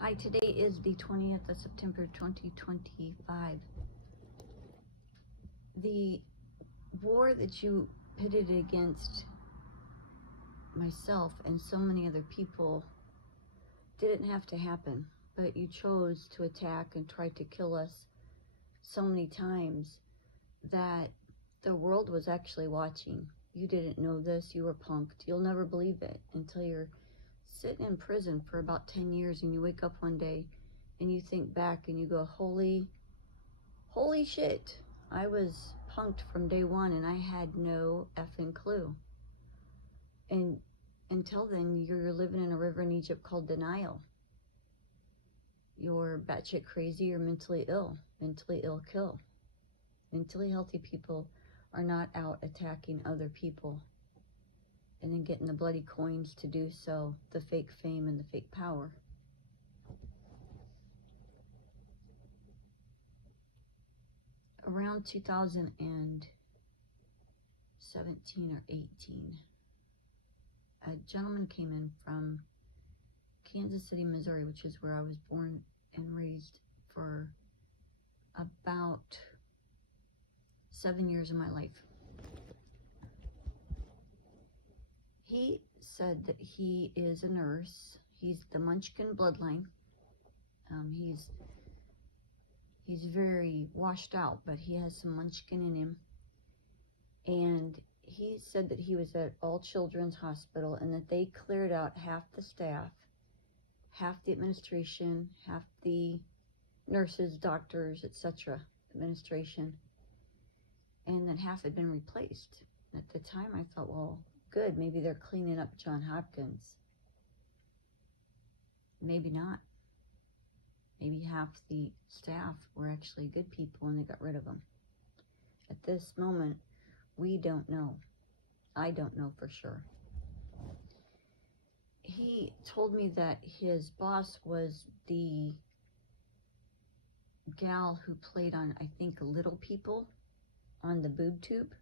Hi, today is the 20th of September 2025. The war that you pitted against myself and so many other people didn't have to happen, but you chose to attack and try to kill us so many times that the world was actually watching. You didn't know this, you were punked. You'll never believe it until you're sitting in prison for about 10 years and you wake up one day and you think back and you go, holy shit, I was punked from day one and I had no effing clue. And until then, you're living in a river in Egypt called denial. You're batshit crazy, you're mentally ill. Mentally ill kill. Mentally healthy people are not out attacking other people and then getting the bloody coins to do so, the fake fame and the fake power. Around 2017 or 18, a gentleman came in from Kansas City, Missouri, which is where I was born and raised for about 7 years of my life. He said that he is a nurse. He's the Munchkin bloodline. He's very washed out, but he has some Munchkin in him. And he said that he was at All Children's Hospital and that they cleared out half the staff, half the administration, half the nurses, doctors, etc., administration, and that half had been replaced. At the time, I thought, well, good, maybe they're cleaning up Johns Hopkins. Maybe not. Maybe half the staff were actually good people and they got rid of them. At this moment, we don't know. I don't know for sure. He told me that his boss was the gal who played on, I think, Little People on the boob tube.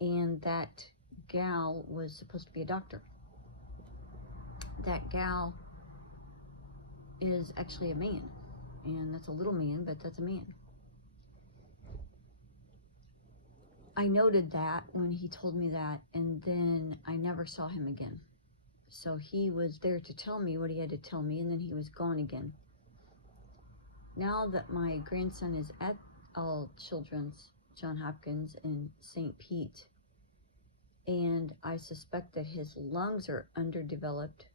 And that gal was supposed to be a doctor. That gal is actually a man. And that's a little man, but that's a man. I noted that when he told me that, and then I never saw him again. So he was there to tell me what he had to tell me, and then he was gone again. Now that my grandson is at All Children's, Johns Hopkins in St. Pete, and I suspect that his lungs are underdeveloped,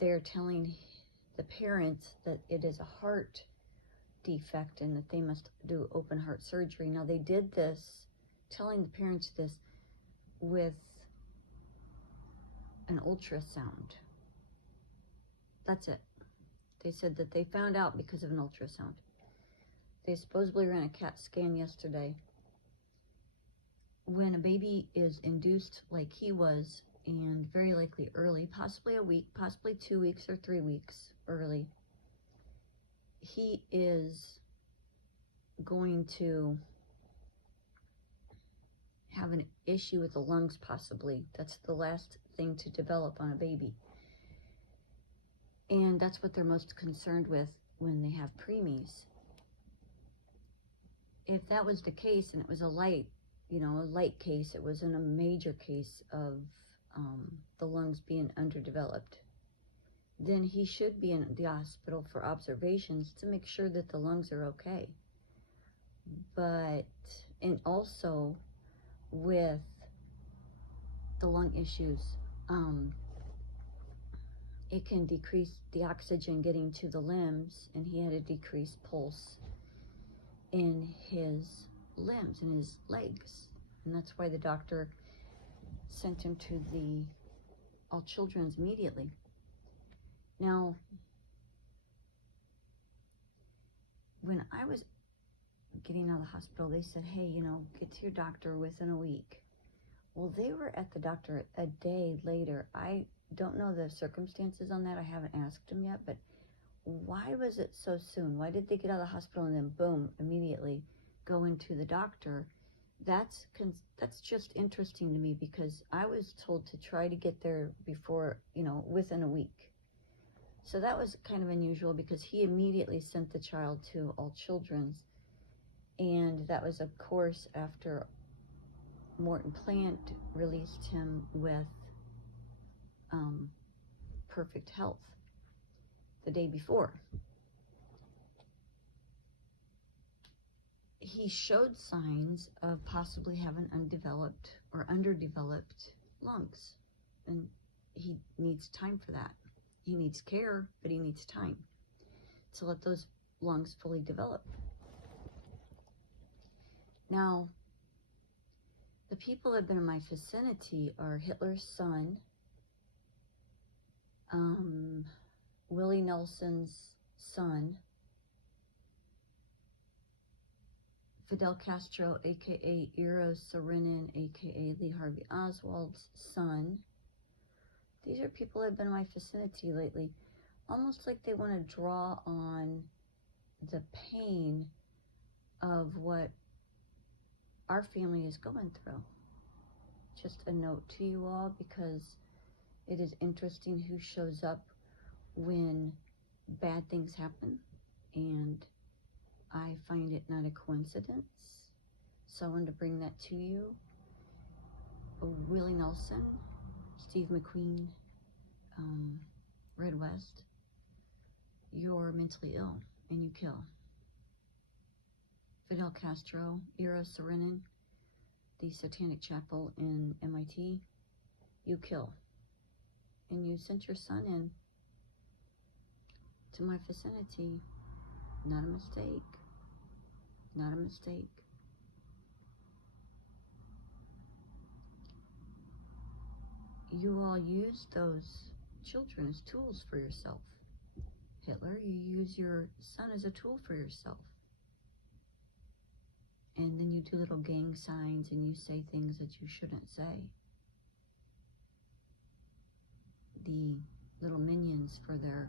they're telling the parents that it is a heart defect and that they must do open heart surgery. Now they did this, telling the parents this with an ultrasound. That's it. They said that they found out because of an ultrasound. They supposedly ran a CAT scan yesterday. When a baby is induced like he was, and very likely early, possibly a week, possibly 2 weeks or 3 weeks early, he is going to have an issue with the lungs, possibly. That's the last thing to develop on a baby. And that's what they're most concerned with when they have preemies. If that was the case and it was a light case, it wasn't a major case of the lungs being underdeveloped, then he should be in the hospital for observations to make sure that the lungs are okay. But, and also with the lung issues, it can decrease the oxygen getting to the limbs, and he had a decreased pulse in his limbs, in his legs. And that's why the doctor sent him to the All Children's immediately. Now, when I was getting out of the hospital, they said, hey, get to your doctor within a week. Well, they were at the doctor a day later. I don't know the circumstances on that. I haven't asked them yet, but why was it so soon? Why did they get out of the hospital and then boom, immediately go into the doctor? That's just interesting to me, because I was told to try to get there before, within a week. So that was kind of unusual because he immediately sent the child to All Children's. And that was, of course, after Morton Plant released him with perfect health the day before. He showed signs of possibly having undeveloped or underdeveloped lungs, and he needs time for that. He needs care, but he needs time to let those lungs fully develop. Now, the people that have been in my vicinity are Hitler's son, Willie Nelson's son, Fidel Castro, aka Eero Saarinen, aka Lee Harvey Oswald's son. These are people that have been in my vicinity lately, almost like they want to draw on the pain of what our family is going through. Just a note to you all, because it is interesting who shows up when bad things happen, and I find it not a coincidence. So I wanted to bring that to you. Willie Nelson, Steve McQueen, Red West, you're mentally ill and you kill. Fidel Castro, Eero Saarinen, the Satanic Chapel in MIT, you kill. And you sent your son in to my vicinity. Not a mistake. Not a mistake. You all use those children as tools for yourself. Hitler, you use your son as a tool for yourself. And then you do little gang signs and you say things that you shouldn't say. The little minions for their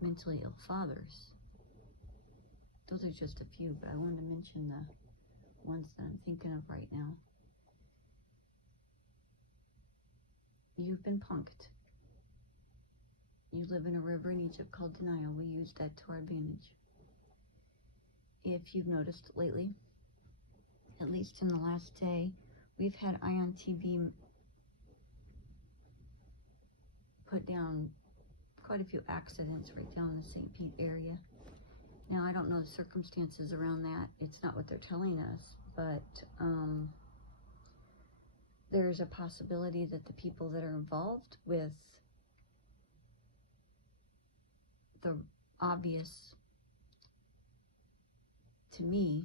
mentally ill fathers. Those are just a few, but I wanted to mention the ones that I'm thinking of right now. You've been punked. You live in a river in Egypt called denial. We use that to our advantage. If you've noticed lately, at least in the last day, we've had Ion TV put down quite a few accidents right down in the St. Pete area. Now, I don't know the circumstances around that. It's not what they're telling us, but there's a possibility that the people that are involved with the obvious, to me,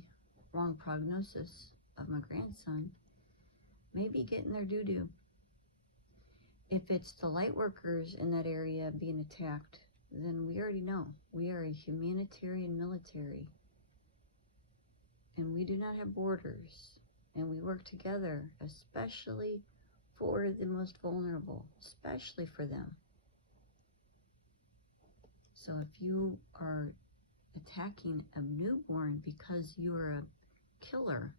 wrong prognosis of my grandson may be getting their doo-doo. If it's the light workers in that area being attacked, then we already know. We are a humanitarian military, and we do not have borders, and we work together, especially for the most vulnerable, especially for them. So if you are attacking a newborn because you're a killer,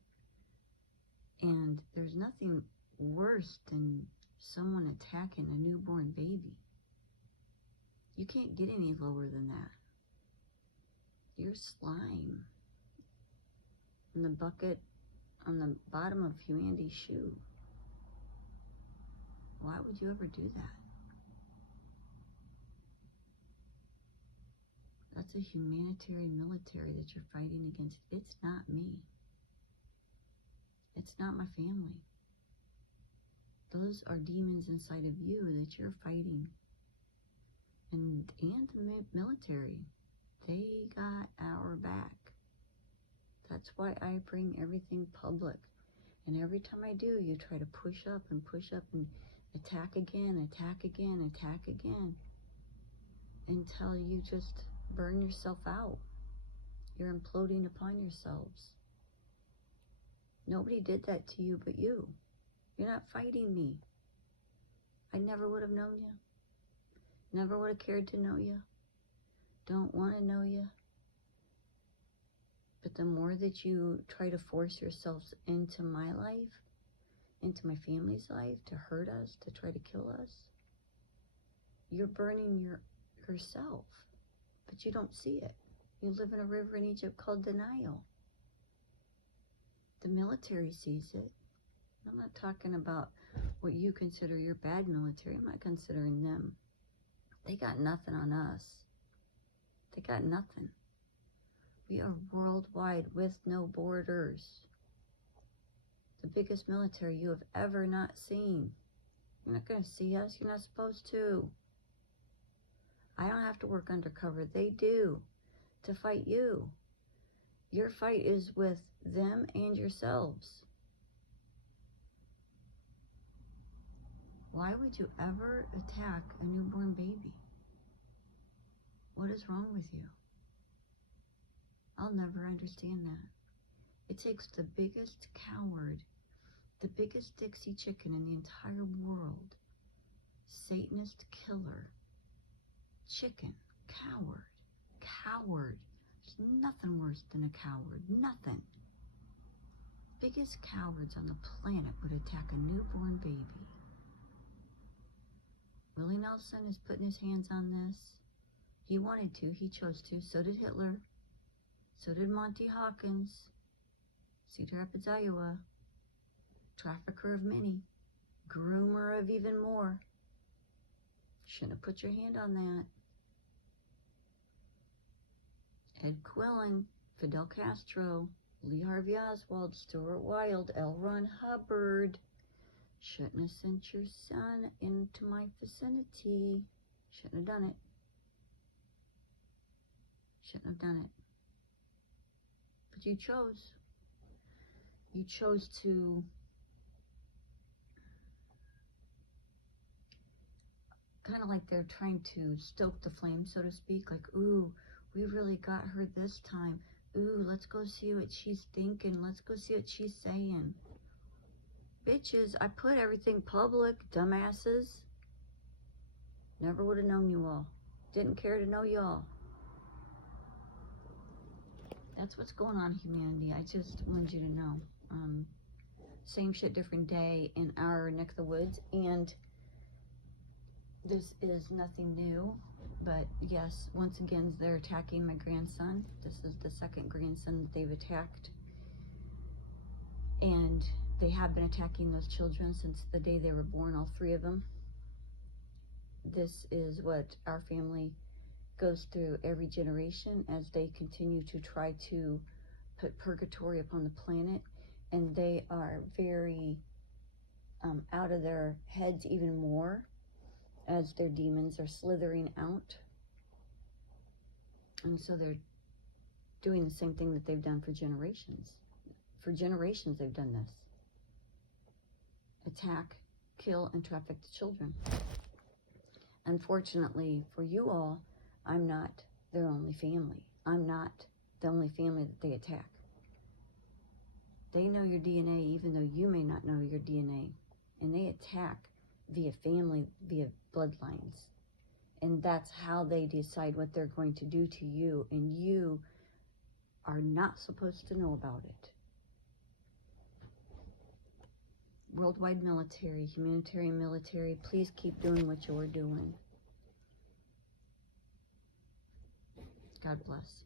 and there's nothing worse than someone attacking a newborn baby. You can't get any lower than that. You're slime in the bucket on the bottom of humanity's shoe. Why would you ever do that? That's a humanitarian military that you're fighting against. It's not me. It's not my family. Those are demons inside of you that you're fighting. And the military, they got our back. That's why I bring everything public. And every time I do, you try to push up and attack again, attack again, attack again, until you just burn yourself out. You're imploding upon yourselves. Nobody did that to you but you. You're not fighting me. I never would have known you. Never would have cared to know you. Don't want to know you. But the more that you try to force yourselves into my life, into my family's life, to hurt us, to try to kill us, You're burning yourself, but you don't see it. You live in a river in Egypt called denial. The military sees it. I'm not talking about what you consider your bad military. I'm not considering them. They got nothing on us. They got nothing. We are worldwide with no borders. The biggest military you have ever not seen. You're not going to see us. You're not supposed to. I don't have to work undercover. They do, to fight you. Your fight is with them and yourselves. Why would you ever attack a newborn baby? What is wrong with you? I'll never understand that. It takes the biggest coward, the biggest Dixie chicken in the entire world, Satanist killer, chicken, coward. There's nothing worse than a coward, nothing. Biggest cowards on the planet would attack a newborn baby. Willie Nelson is putting his hands on this. He wanted to, he chose to, so did Hitler, so did Monty Hawkins, Cedar Rapids, Iowa, trafficker of many, groomer of even more. Shouldn't have put your hand on that. Ed Quillen, Fidel Castro, Lee Harvey Oswald, Stuart Wilde, L. Ron Hubbard. Shouldn't have sent your son into my vicinity. Shouldn't have done it. Shouldn't have done it. But you chose. You chose to kind of like they're trying to stoke the flame, so to speak. Like, ooh, we really got her this time. Ooh, let's go see what she's thinking. Let's go see what she's saying. Bitches, I put everything public, dumbasses. Never would have known you all. Didn't care to know y'all. That's what's going on, humanity. I just wanted you to know. Same shit, different day in our neck of the woods. And this is nothing new. But yes, once again, they're attacking my grandson. This is the second grandson that they've attacked. And they have been attacking those children since the day they were born, all three of them. This is what our family goes through every generation as they continue to try to put purgatory upon the planet. And they are very out of their heads even more as their demons are slithering out. And so they're doing the same thing that they've done for generations. For generations they've done this. Attack, kill, and traffic the children. Unfortunately for you all, I'm not their only family. I'm not the only family that they attack. They know your DNA even though you may not know your DNA. And they attack via family, via bloodlines. And that's how they decide what they're going to do to you. And you are not supposed to know about it. Worldwide military, humanitarian military, please keep doing what you're doing. God bless.